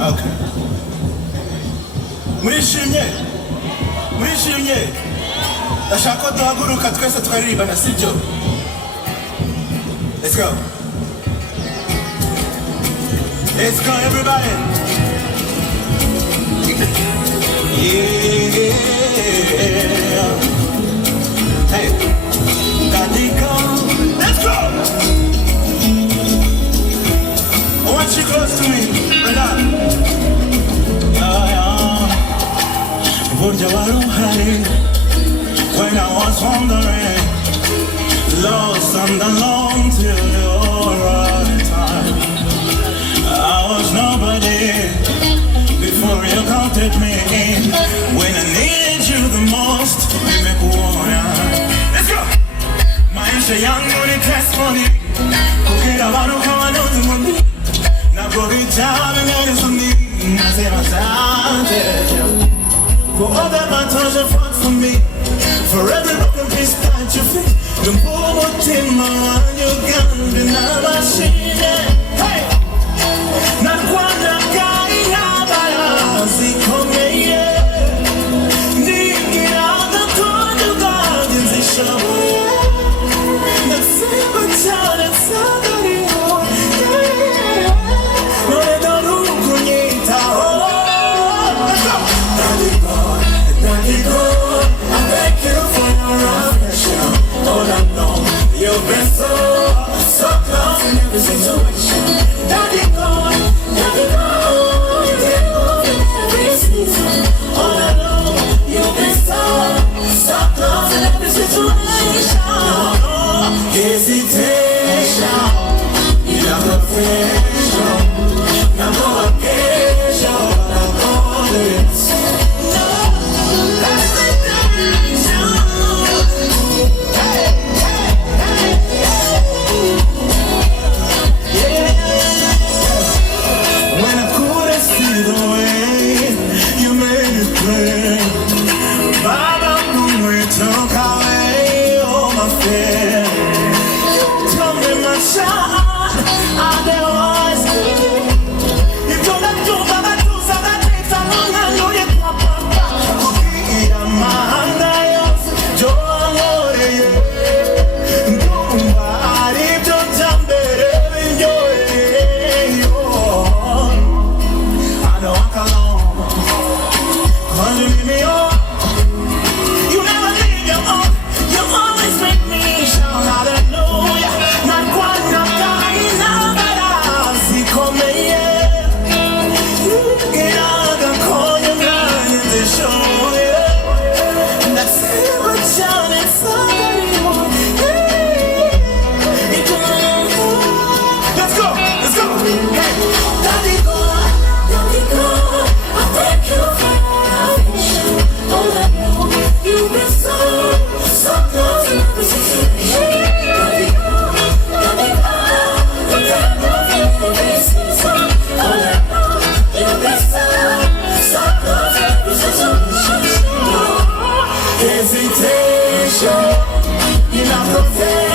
Okay. Murishimye. Ndashaka ko duhaguruka twese twaririmbana sibyo? Let's go. Let's go everybody. Yeah. Hey. Let's go. I want you close to me. Right now. When I was wandering, lost and alone till your right time. I was nobody before you counted me in. When I needed you the most, we make one. Let's go! Maisha yangu ni cash money. Kukira wanu kawa nuzi mundi. Na kubita mingeni sumi. Nasema asante. For all that my touch you fought for me. For every broken piece that you fix. The moment in my mind you can't deny my shit. Hey! Not one of guy nabaya zikome ye. Niki out the corner you got in the show. The simple child and somebody else. No they don't look on you. Let's go! Daddy God, I thank you for your affection. All I know, you've been so close in every situation. Daddy God, you take over in every season. All I know, you've been so close in every situation. No hesitation, in a profession. No occasion, but I'm always. Hesitation, in a profession.